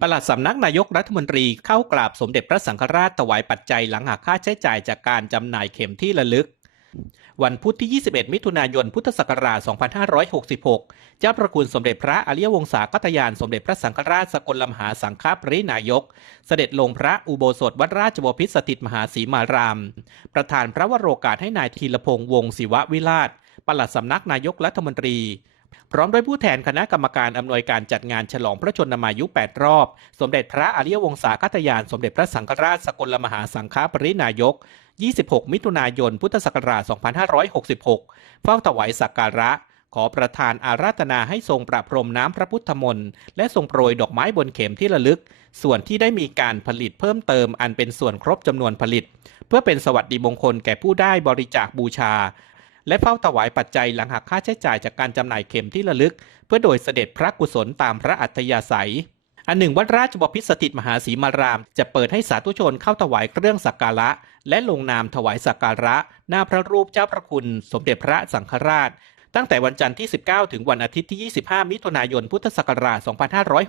ปลัดสำนักนายกรัฐมนตรีเข้ากราบสมเด็จพระสังฆราชถวายปัจจัยหลังหักค่าใช้จ่ายจากการจำหน่ายเข็มที่ระลึก วันพุธที่ 21 มิถุนายน พุทธศักราช 2566 เจ้าประคุณสมเด็จพระอริยวงศากัตยาน สมเด็จพระสังฆราชสกลลมหาสังฆปรินายก เสด็จลงพระอุโบสถวัดราชบพิตรสถิตมหาสีมาราม ประธานพระวโรกาสให้นายธีรพงษ์วงศ์ศิววิราชปลัดสำนักนายกรัฐมนตรี พร้อมด้วยผู้แทนคณะกรรมการอำนวยการจัดงานฉลองพระชนมายุ 8 รอบ สมเด็จพระอริยวงศาคัตยาน สมเด็จพระสังฆราชสกลมหาสังฆปรินายก 26 มิถุนายน พุทธศักราช 2566 เฝ้าถวายสักการะ ขอประธานอาราธนาให้ทรงประพรมน้ำพระพุทธมนต์และทรงโปรยดอกไม้บนเข็มที่ระลึก ส่วนที่ได้มีการผลิตเพิ่มเติมอันเป็นส่วนครบจำนวนผลิต เพื่อเป็นสวัสดิมงคลแก่ผู้ได้บริจาคบูชา และเฝ้าถวายปัจจัยหลังหักค่าใช้จ่ายจากการจำหน่ายเข็มที่ระลึก เพื่อโดยเสด็จพระกุศลตามพระอัธยาศัย อันหนึ่งวัดราชบพิสถิตมหาสีมาราม จะเปิดให้สาธุชนเข้าถวายเครื่องสักการะ และลงนามถวายสักการะ หน้าพระรูปเจ้าพระคุณ สมเด็จพระสังฆราช ตั้งแต่วันจันทร์ที่ 19 ถึงวันอาทิตย์ที่ 25 มิถุนายน พุทธศักราช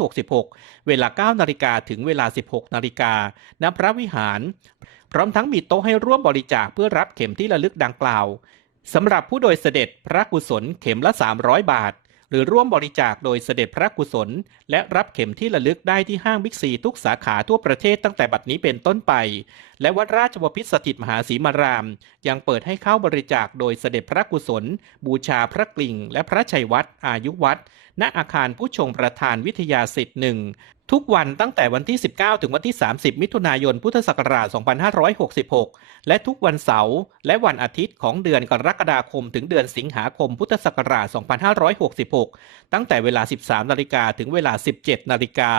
2566 เวลา 9 นาฬิกาถึงเวลา 16 นาฬิกาณพระวิหาร พร้อมทั้งมีโต๊ะให้ร่วมบริจาคเพื่อรับเข็มที่ระลึกดังกล่าว สำหรับผู้โดยเสด็จพระกุศลเข็มละ 300 บาท หรือร่วมบริจาคโดยเสด็จพระกุศล และรับเข็มที่ระลึกได้ที่ห้างบิ๊กซีทุกสาขาทั่วประเทศตั้งแต่บัดนี้เป็นต้นไป และวัดราชบพิตรสถิตมหาสีมาราม ยังเปิดให้เข้าบริจาคโดยเสด็จพระกุศล บูชาพระกลิ่ง และพระชัยวัดอายุวัดณอาคารผู้ชงประธานวิทยาสิทธิ์หนึ่งทุกวันตั้งแต่วันที่ 19 ถึงวันที่ 30 มิถุนายน พุทธศักราช 2566 และทุกวันเสาร์และวันอาทิตย์ของเดือนกรกฎาคม ถึงเดือนสิงหาคม พุทธศักราช 2566 ตั้งแต่เวลา 13 นาฬิกาถึงเวลา 17 นาฬิกา